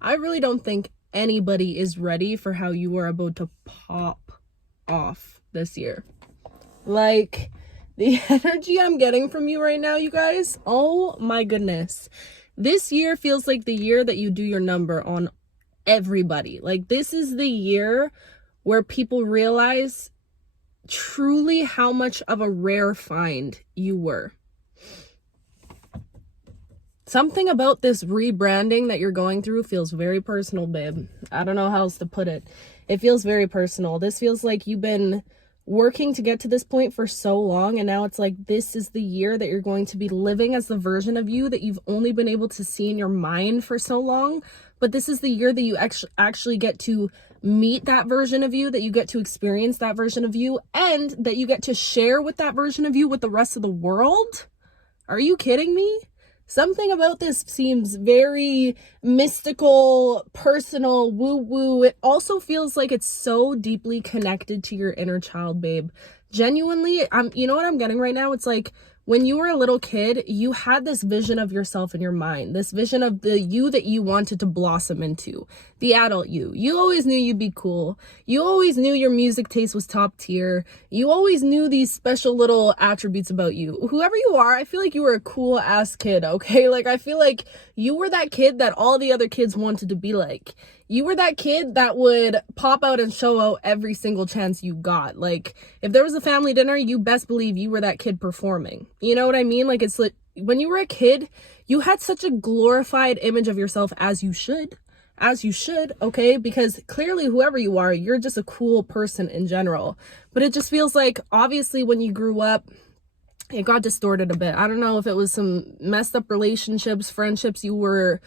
I really don't think anybody is ready for how you are about to pop off this year. Like, the energy I'm getting from you right now, you guys, oh my goodness. This year feels like the year that you do your number on everybody. Like, this is the year where people realize truly how much of a rare find you were. Something about this rebranding that you're going through feels very personal, babe. I don't know how else to put it. It feels very personal. This feels like you've been working to get to this point for so long, and now it's like this is the year that you're going to be living as the version of you that you've only been able to see in your mind for so long. But this is the year that you actually get to meet that version of you, that you get to experience that version of you, and that you get to share with that version of you with the rest of the world. Are you kidding me? Something about this seems very mystical, personal, woo-woo. It also feels like it's so deeply connected to your inner child, babe. Genuinely, you know what I'm getting right now? It's like when you were a little kid, you had this vision of yourself in your mind, this vision of the you that you wanted to blossom into, the adult you. You always knew you'd be cool. You always knew your music taste was top tier. You always knew these special little attributes about you. Whoever you are, I feel like you were a cool ass kid, okay? Like, I feel like you were that kid that all the other kids wanted to be like. You were that kid that would pop out and show out every single chance you got. Like, if there was a family dinner, you best believe you were that kid performing. You know what I mean? Like, it's like when you were a kid, you had such a glorified image of yourself, as you should, okay? Because clearly whoever you are, you're just a cool person in general. But it just feels like, obviously, when you grew up, it got distorted a bit. I don't know if it was some messed up relationships, friendships you were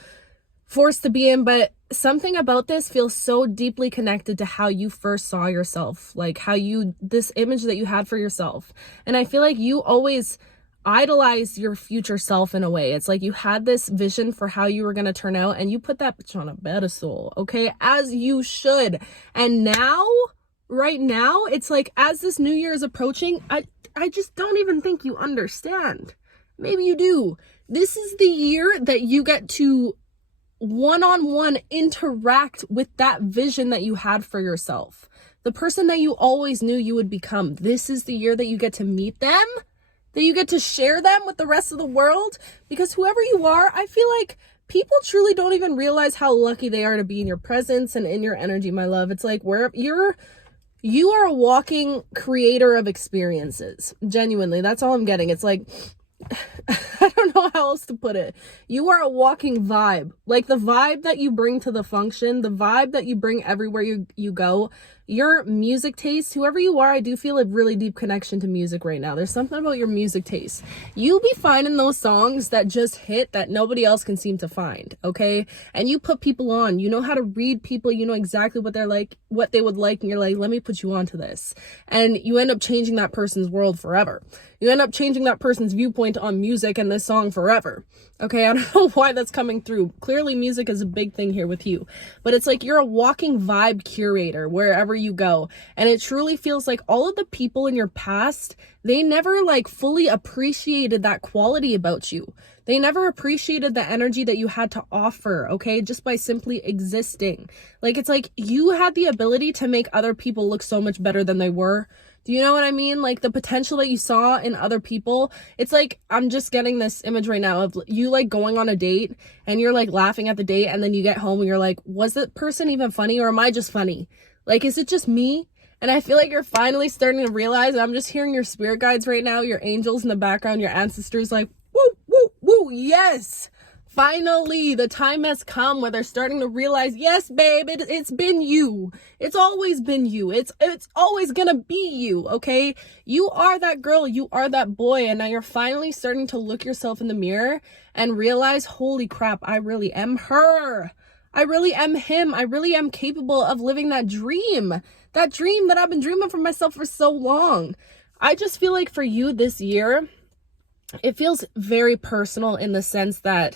forced to be in, but something about this feels so deeply connected to how you first saw yourself, like how this image that you had for yourself. And I feel like you always idolized your future self in a way. It's like you had this vision for how you were going to turn out, and you put that bitch on a pedestal, okay? As you should. And now, right now, it's like as this new year is approaching, I just don't even think you understand. Maybe you do. This is the year that you get to one-on-one interact with that vision that you had for yourself, the person that you always knew you would become. This is the year that you get to meet them, that you get to share them with the rest of the world, because whoever you are, I feel like people truly don't even realize how lucky they are to be in your presence and in your energy, my love. It's like you are a walking creator of experiences. Genuinely, that's all I'm getting. It's like, I don't know how else to put it. You are a walking vibe. Like, the vibe that you bring to the function, the vibe that you bring everywhere you go, your music taste, whoever you are, I do feel a really deep connection to music right now. There's something about your music taste. You'll be finding those songs that just hit that nobody else can seem to find, okay? And you put people on. You know how to read people. You know exactly what they're like, what they would like, and you're like, let me put you on to this. And you end up changing that person's world forever. You end up changing that person's viewpoint on music and this song forever. Okay, I don't know why that's coming through. Clearly, music is a big thing here with you. But it's like you're a walking vibe curator wherever you go. And it truly feels like all of the people in your past, they never like fully appreciated that quality about you. They never appreciated the energy that you had to offer, okay? Just by simply existing. Like, it's like you had the ability to make other people look so much better than they were. Do you know what I mean? Like, the potential that you saw in other people. It's like, I'm just getting this image right now of you like going on a date and you're like laughing at the date, and then you get home and you're like, was that person even funny, or am I just funny? Like, is it just me? And I feel like you're finally starting to realize, I'm just hearing your spirit guides right now, your angels in the background, your ancestors like, woo, woo, woo, yes. Finally, the time has come where they're starting to realize, yes, babe, it's been you. It's always been you. It's always gonna be you, okay? You are that girl, you are that boy, and now you're finally starting to look yourself in the mirror and realize, holy crap, I really am her. I really am him. I really am capable of living that dream that I've been dreaming for myself for so long. I just feel like for you this year, it feels very personal in the sense that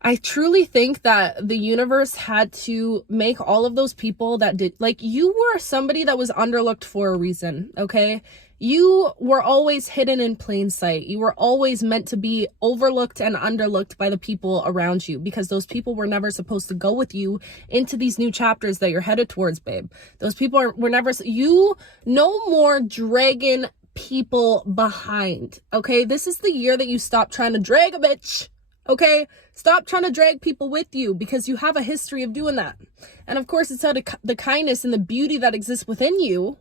I truly think that the universe had to make all of those people that did, like, you were somebody that was underlooked for a reason, okay? You were always hidden in plain sight. You were always meant to be overlooked and underlooked by the people around you, because those people were never supposed to go with you into these new chapters that you're headed towards, babe. Those people were never, you no more dragging people behind, okay? This is the year that you stop trying to drag a bitch. Okay, stop trying to drag people with you, because you have a history of doing that. And of course, it's out of the kindness and the beauty that exists within you,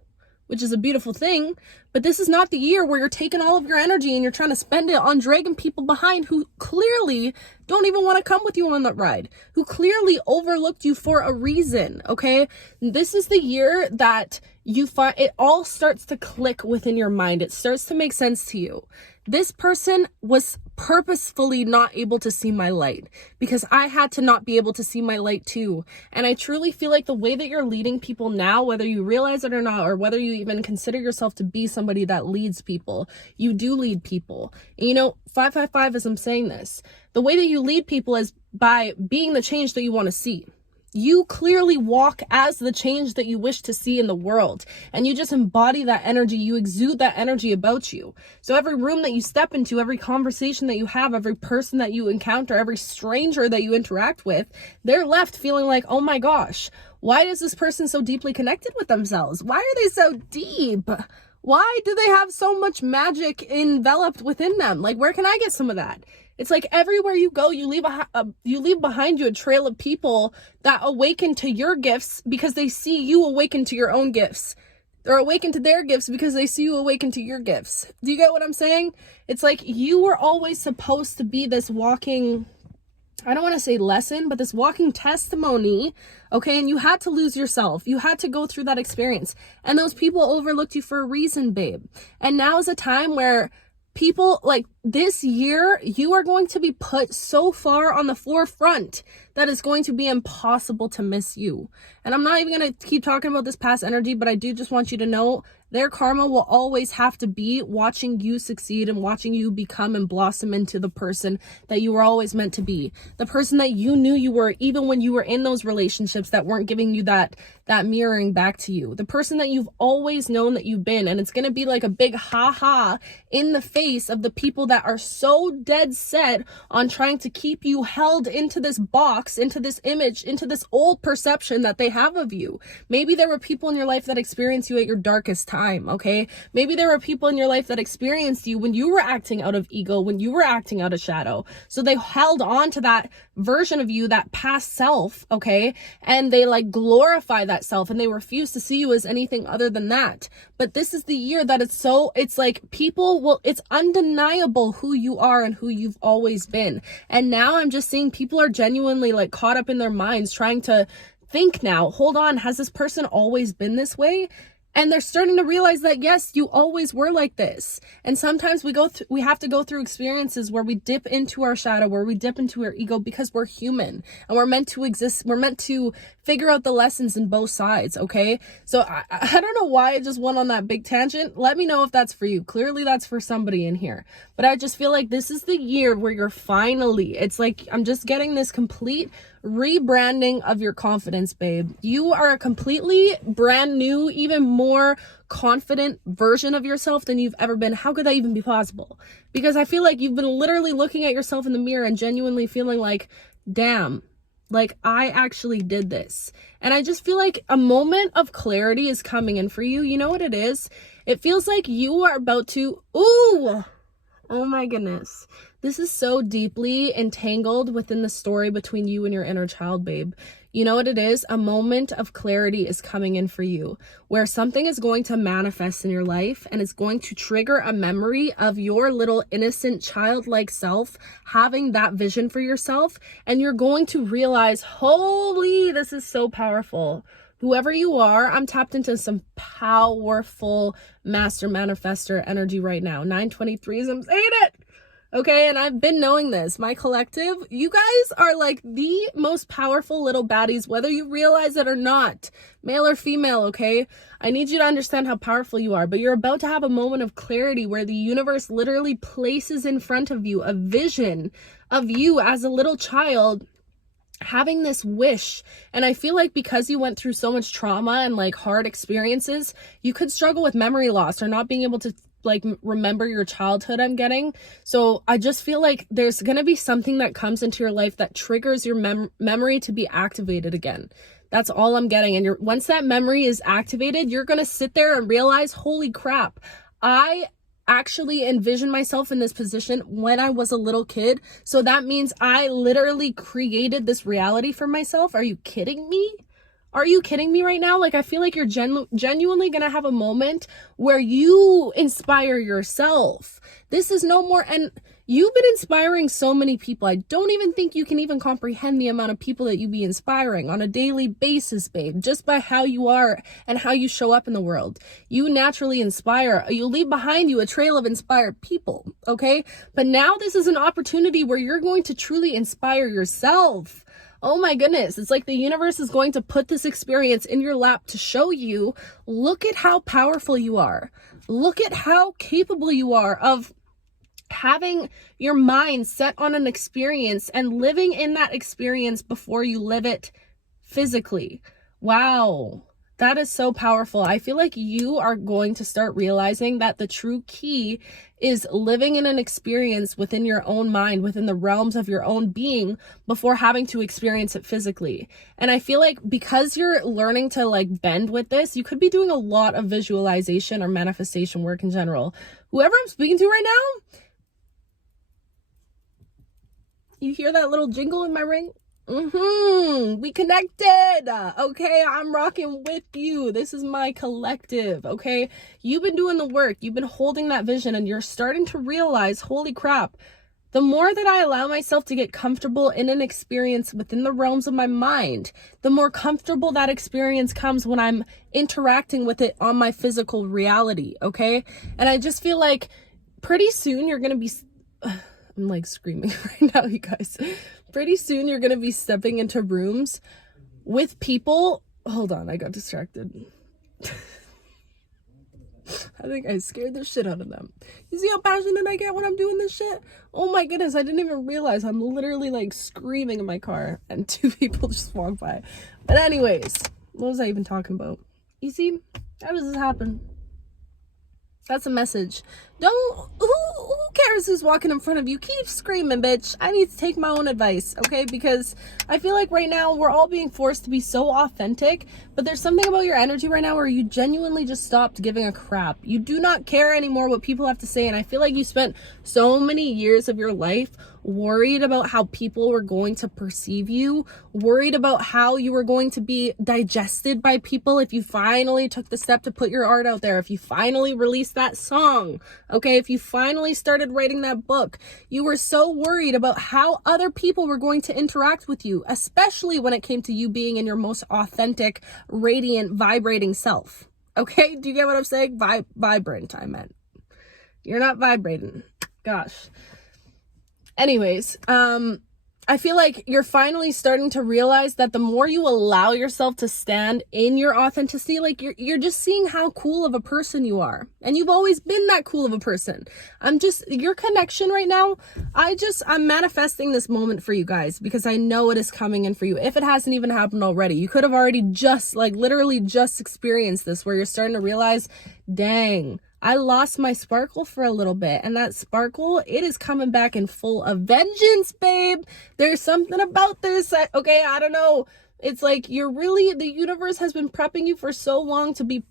which is a beautiful thing. But this is not the year where you're taking all of your energy and you're trying to spend it on dragging people behind who clearly don't even want to come with you on that ride, who clearly overlooked you for a reason, okay? This is the year that you find it all starts to click within your mind. It starts to make sense to you. This person was purposefully not able to see my light, because I had to not be able to see my light too. And I truly feel like the way that you're leading people now, whether you realize it or not, or whether you even consider yourself to be somebody that leads people, you do lead people. And you know, 555, as I'm saying this, the way that you lead people is by being the change that you want to see. You clearly walk as the change that you wish to see in the world, and you just embody that energy. You exude that energy about you. So every room that you step into, every conversation that you have, every person that you encounter, every stranger that you interact with, they're left feeling like, oh my gosh, why is this person so deeply connected with themselves? Why are they so deep? Why do they have so much magic enveloped within them? Like, where can I get some of that? It's like everywhere you go, you leave behind you a trail of people that awaken to your gifts because they see you awaken to your own gifts. They're awakened to their gifts because they see you awaken to your gifts. Do you get what I'm saying? It's like you were always supposed to be this walking, I don't want to say lesson, but this walking testimony, okay? And you had to lose yourself. You had to go through that experience. And those people overlooked you for a reason, babe. And now is a time where people, like, this year, you are going to be put so far on the forefront that it's going to be impossible to miss you. And I'm not even going to keep talking about this past energy, but I do just want you to know their karma will always have to be watching you succeed and watching you become and blossom into the person that you were always meant to be. The person that you knew you were, even when you were in those relationships that weren't giving you that mirroring back to you. The person that you've always known that you've been. And it's going to be like a big ha-ha in the face of the people that are so dead set on trying to keep you held into this box, into this image, into this old perception that they have of you. Maybe there were people in your life that experienced you at your darkest time, okay? Maybe there were people in your life that experienced you when you were acting out of ego, when you were acting out of shadow. So they held on to that version of you, that past self, okay? And they like glorify that self, and they refuse to see you as anything other than that. But this is the year that it's like people will, it's undeniable who you are and who you've always been. And now I'm just seeing people are genuinely like caught up in their minds trying to think now, hold on, has this person always been this way? And they're starting to realize that, yes, you always were like this. And sometimes we have to go through experiences where we dip into our shadow, where we dip into our ego, because we're human and we're meant to exist. We're meant to figure out the lessons in both sides, okay? So I don't know why I just went on that big tangent. Let me know if that's for you. Clearly that's for somebody in here. But I just feel like this is the year where you're finally, it's like I'm just getting this complete rebranding of your confidence, babe. You are a completely brand new, even more confident version of yourself than you've ever been. How could that even be possible? Because I feel like you've been literally looking at yourself in the mirror and genuinely feeling like, damn, like I actually did this. And I just feel like a moment of clarity is coming in for you. You know what it is? It feels like you are about to, ooh, oh my goodness. This is so deeply entangled within the story between you and your inner child, babe. You know what it is? A moment of clarity is coming in for you where something is going to manifest in your life, and it's going to trigger a memory of your little innocent childlike self having that vision for yourself. And you're going to realize, holy, this is so powerful. Whoever you are, I'm tapped into some powerful master manifester energy right now. 923s, I'm saying it. Okay, and I've been knowing this. My collective, you guys are like the most powerful little baddies, whether you realize it or not, male or female, okay? I need you to understand how powerful you are, but you're about to have a moment of clarity where the universe literally places in front of you a vision of you as a little child having this wish. And I feel like because you went through so much trauma and like hard experiences, you could struggle with memory loss or not being able to like remember your childhood. I'm getting. So I just feel like there's going to be something that comes into your life that triggers your memory to be activated again. That's all I'm getting. And once that memory is activated, you're going to sit there and realize, holy crap, I actually envision myself in this position when I was a little kid. So that means I literally created this reality for myself. Are you kidding me? Are you kidding me right now? Like, I feel like you're genuinely gonna have a moment where you inspire yourself. This is no more, and you've been inspiring so many people. I don't even think you can even comprehend the amount of people that you be inspiring on a daily basis, babe, just by how you are and how you show up in the world. You naturally inspire. You leave behind you a trail of inspired people, okay? But now this is an opportunity where you're going to truly inspire yourself. Oh my goodness, it's like the universe is going to put this experience in your lap to show you, look at how powerful you are. Look at how capable you are of having your mind set on an experience and living in that experience before you live it physically. Wow. That is so powerful. I feel like you are going to start realizing that the true key is living in an experience within your own mind, within the realms of your own being, before having to experience it physically. And I feel like because you're learning to like bend with this, you could be doing a lot of visualization or manifestation work in general. Whoever I'm speaking to right now, you hear that little jingle in my ring? We connected. Okay, I'm rocking with you. This is my collective. Okay, you've been doing the work, you've been holding that vision, and you're starting to realize, holy crap, the more that I allow myself to get comfortable in an experience within the realms of my mind, the more comfortable that experience comes when I'm interacting with it on my physical reality. Okay, and I just feel like pretty soon you're gonna be I'm like screaming right now, you guys. Pretty soon you're going to be stepping into rooms with people. Hold on, I got distracted. I think I scared the shit out of them. You see how passionate I get when I'm doing this shit? Oh my goodness, I didn't even realize I'm literally like screaming in my car and two people just walked by. But anyways, what was I even talking about? You see, how does this happen? That's a message. Who cares who's walking in front of you? Keep screaming, bitch. I need to take my own advice, okay? Because I feel like right now we're all being forced to be so authentic, but there's something about your energy right now where you genuinely just stopped giving a crap. You do not care anymore what people have to say, and I feel like you spent so many years of your life worried about how people were going to perceive you, worried about how you were going to be digested by people if you finally took the step to put your art out there, if you finally released that song, okay, if you finally started writing that book. You were so worried about how other people were going to interact with you, especially when it came to you being in your most authentic, radiant, vibrating self. Okay, do you get what I'm saying? Vibrant, I meant. You're not vibrating. Gosh. Anyways, I feel like you're finally starting to realize that the more you allow yourself to stand in your authenticity, like you're just seeing how cool of a person you are. And you've always been that cool of a person. Your connection right now, I'm manifesting this moment for you guys because I know it is coming in for you. If it hasn't even happened already, you could have already literally just experienced this, where you're starting to realize, dang, I lost my sparkle for a little bit, and that sparkle, it is coming back in full of vengeance, babe. There's something about this. Okay, I don't know. It's like the universe has been prepping you for so long to be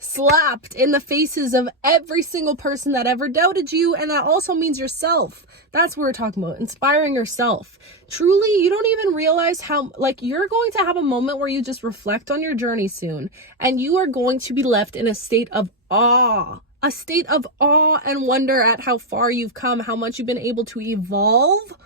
slapped in the faces of every single person that ever doubted you, and that also means yourself. That's what we're talking about, inspiring yourself. Truly, you don't even realize how, you're going to have a moment where you just reflect on your journey soon, and you are going to be left in a state of awe and wonder at how far you've come, how much you've been able to evolve.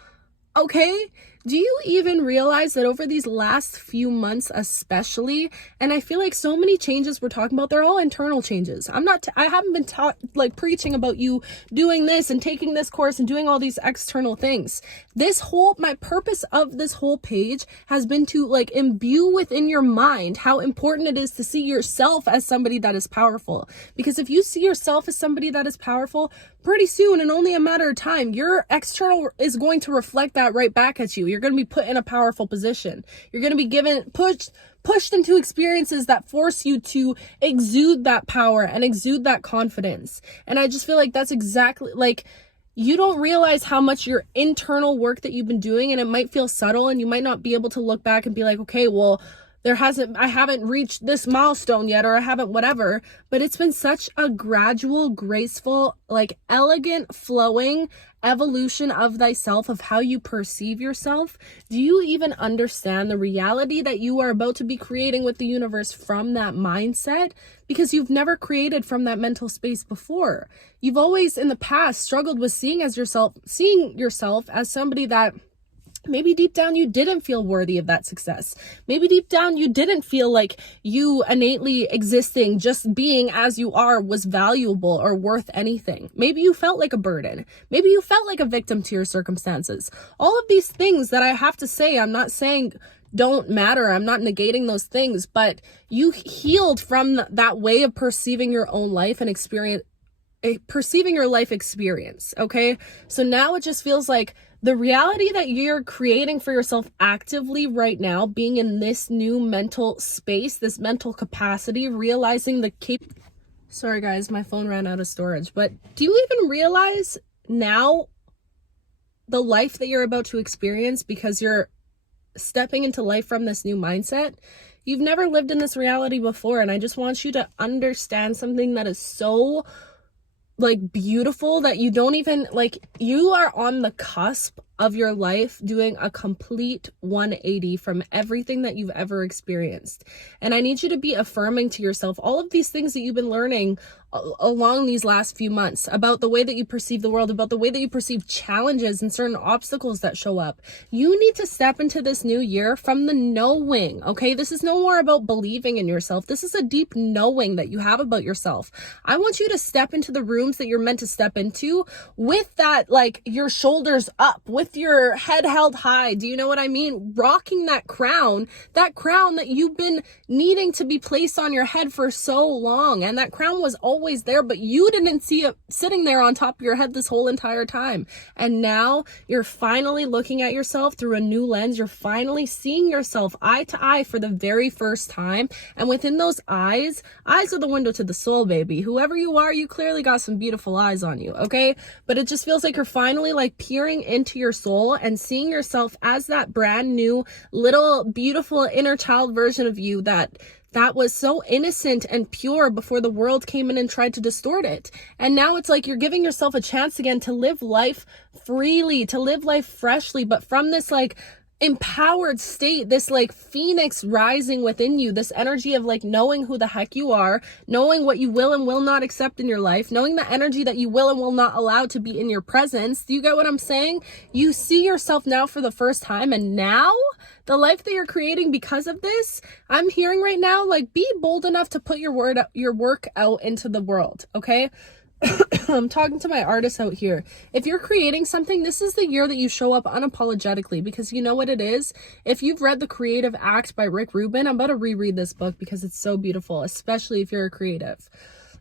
Okay? Do you even realize that over these last few months especially, and I feel like so many changes we're talking about, they're all internal changes. I haven't been preaching about you doing this and taking this course and doing all these external things. My purpose of this whole page has been to imbue within your mind how important it is to see yourself as somebody that is powerful. Because if you see yourself as somebody that is powerful, pretty soon, in only a matter of time, your external is going to reflect that right back at you. You're going to be put in a powerful position. You're going to be pushed into experiences that force you to exude that power and exude that confidence. And I just feel like that's exactly like, you don't realize how much your internal work that you've been doing, and it might feel subtle and you might not be able to look back and be like, okay, well, I haven't reached this milestone yet, or I haven't whatever, but it's been such a gradual, graceful, like elegant, flowing evolution of thyself, of how you perceive yourself. Do you even understand the reality that you are about to be creating with the universe from that mindset? Because you've never created from that mental space before. You've always in the past struggled with seeing yourself as somebody that maybe deep down you didn't feel worthy of that success. Maybe deep down you didn't feel like you innately existing, just being as you are, was valuable or worth anything. Maybe you felt like a burden. Maybe you felt like a victim to your circumstances. All of these things that I have to say, I'm not saying don't matter. I'm not negating those things, but you healed from that way of perceiving your own life and perceiving your life experience. Okay. So now it just feels like the reality that you're creating for yourself actively right now, being in this new mental space, this mental capacity, realizing sorry guys, my phone ran out of storage, but do you even realize now the life that you're about to experience because you're stepping into life from this new mindset? You've never lived in this reality before, and I just want you to understand something that is so like beautiful that you don't even like, you are on the cusp of your life doing a complete 180 from everything that you've ever experienced. And I need you to be affirming to yourself all of these things that you've been learning along these last few months about the way that you perceive the world, about the way that you perceive challenges and certain obstacles that show up. You need to step into this new year from the knowing, okay? This is no more about believing in yourself. This is a deep knowing that you have about yourself. I want you to step into the rooms that you're meant to step into with that, like your shoulders up, with your head held high. Do you know what I mean? Rocking that crown that you've been needing to be placed on your head for so long. And that crown was always there, but you didn't see it sitting there on top of your head this whole entire time. And now you're finally looking at yourself through a new lens. You're finally seeing yourself eye to eye for the very first time. And within those eyes are the window to the soul, baby. Whoever you are, you clearly got some beautiful eyes on you, okay? But it just feels like you're finally like peering into your soul and seeing yourself as that brand new little beautiful inner child version of you that was so innocent and pure before the world came in and tried to distort it. And now it's like you're giving yourself a chance again to live life freely, to live life freshly, but from this like empowered state, this like phoenix rising within you, this energy of like knowing who the heck you are, knowing what you will and will not accept in your life, knowing the energy that you will and will not allow to be in your presence. Do you get what I'm saying? You see yourself now for the first time, and now the life that you're creating because of this, I'm hearing right now, like, be bold enough to put your work out into the world, okay? I'm talking to my artists out here. If you're creating something, this is the year that you show up unapologetically, because you know what it is? If you've read The Creative Act by Rick Rubin, I'm about to reread this book because it's so beautiful, especially if you're a creative.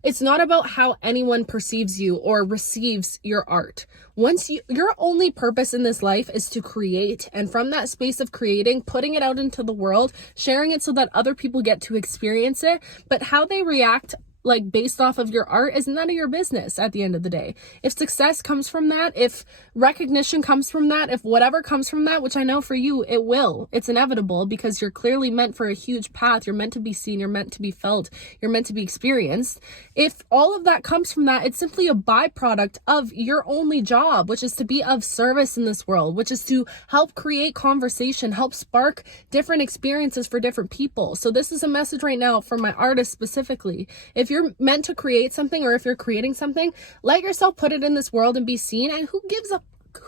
It's not about how anyone perceives you or receives your art. Your only purpose in this life is to create, and from that space of creating, putting it out into the world, sharing it so that other people get to experience it, but how they react like based off of your art is none of your business at the end of the day. If success comes from that, if recognition comes from that, if whatever comes from that, which I know for you, it will. It's inevitable because you're clearly meant for a huge path. You're meant to be seen. You're meant to be felt. You're meant to be experienced. If all of that comes from that, it's simply a byproduct of your only job, which is to be of service in this world, which is to help create conversation, help spark different experiences for different people. So this is a message right now for my artists specifically. If you're meant to create something, or if you're creating something, let yourself put it in this world and be seen. And who gives a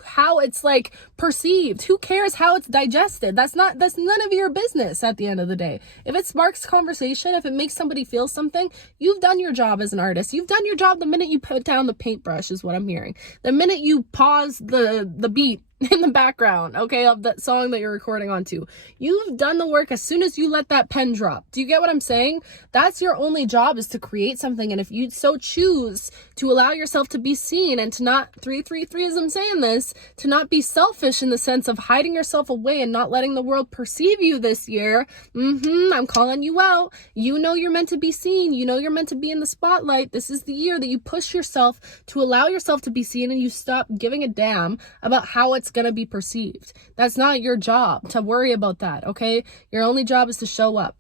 how it's like perceived? Who cares how it's digested? That's none of your business at the end of the day. If it sparks conversation, if it makes somebody feel something, you've done your job as an artist. You've done your job the minute you put down the paintbrush, is what I'm hearing. The minute you pause the beat in the background, okay, of that song that you're recording onto. You've done the work as soon as you let that pen drop. Do you get what I'm saying? That's your only job, is to create something. And if you so choose to allow yourself to be seen and to not, 333 as I'm saying this, to not be selfish in the sense of hiding yourself away and not letting the world perceive you this year, I'm calling you out. You know you're meant to be seen. You know you're meant to be in the spotlight. This is the year that you push yourself to allow yourself to be seen, and you stop giving a damn about how it's going to be perceived. That's not your job to worry about that, okay? Your only job is to show up.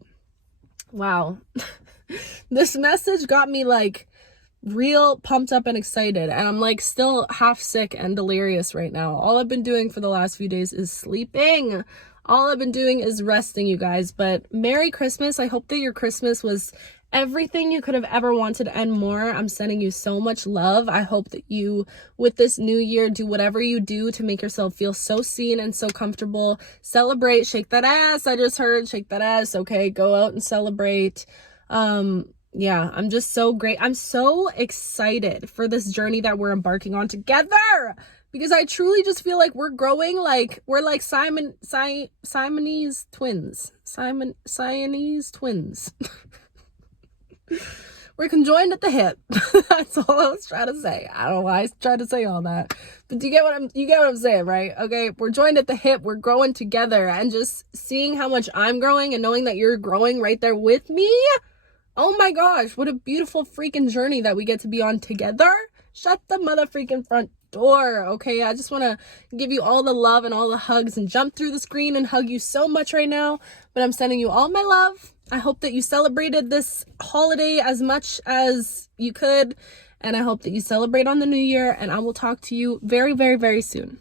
Wow. This message got me like real pumped up and excited, and I'm like still half sick and delirious right now. All I've been doing for the last few days is sleeping. All I've been doing is resting, you guys. But Merry Christmas. I hope that your Christmas was everything you could have ever wanted and more. I'm sending you so much love. I hope that you, with this new year, do whatever you do to make yourself feel so seen and so comfortable. Celebrate, shake that ass. I just heard, shake that ass. Okay, go out and celebrate. Yeah, I'm just so great. I'm so excited for this journey that we're embarking on together, because I truly just feel like we're growing, like we're like Siamese twins. Siamese twins. We're conjoined at the hip. That's all I was trying to say. I don't know why I tried to say all that, but you get what I'm saying, right? Okay, we're joined at the hip. We're growing together, and just seeing how much I'm growing and knowing that you're growing right there with me. Oh my gosh, what a beautiful freaking journey that we get to be on together. Shut the mother freaking front door, okay? I just want to give you all the love and all the hugs and jump through the screen and hug you so much right now, but I'm sending you all my love. I hope that you celebrated this holiday as much as you could, and I hope that you celebrate on the new year, and I will talk to you very, very, very soon.